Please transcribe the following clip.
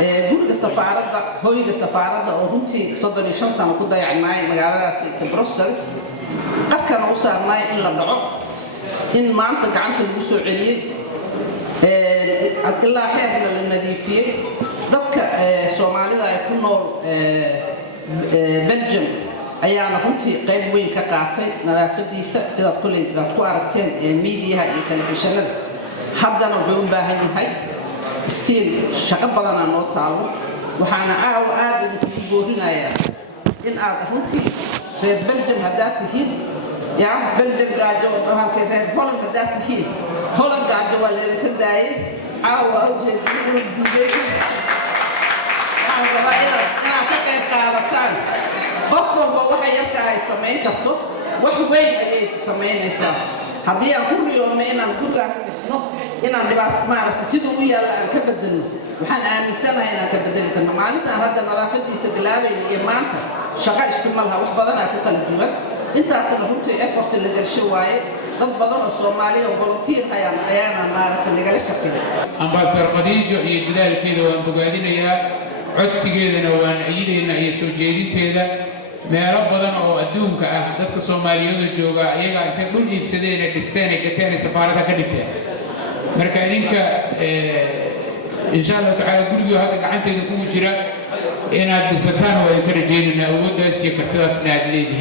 guriga safaaradda hoyga safaaradda oo runtii 35 sano ku dayacmay magaaladaas Brussels qarkana u saarnay in la dhaco in maanta gacanta lagu soo celiyay ilaa heerna la nadiifiyay dadka Soomaalida ay ku nool Belgium ayaana runtii qayb weyn ka qaatay nadaafadiisa sidaad kulay ku aragteen media iyo telefishinada haddana wuxuu u baahan yahay still shaqo badan aan oo taalo waxaana aad ugu boorinayaa in aad runtii reer Belgium haddaad tihiin yaa Belgium gaajo waxaan ka reer Holland haddaad tihiin Holland gaajo waa leedahay daayay caawa ujeedada diiday inaad ka qayb qaadataan qof walba waxa yarka ay samayn karto wax weyn ayay samaynaysaa haddii aan ku riyoonay inaan gurigaas dhisno inaan dhibaato maaragtay sidoo u yaala aan ka bedelno waxaan aaminsanahay inaan ka bedeli karno maalintaan hadda nadaafadiisa bilaabayna iyo maanta shaqo isku malaha wax badan ay ku kala duwan intaasna runtii effort la galsho waaye dad badan oo Soomaali oo volunteer ayaana maaragtay nagala shaqeeyay Ambassador Khadijo iyo dadaalkeeda waan bogaadinayaa codsigeedana waan ayideyna iyo soo jeedinteeda meelo badan oo adduunka ah dadka Soomaaliyeed jooga ayaga intay dhul iibsadeen dhisteen gateen safaarada ka dhigteen marka idinka insha Allah taala guriga hadda gacanteeda ku jira inaad dhisataan oo ay ka rajeynayna awooddaas iyo kartidaas inaad leedahay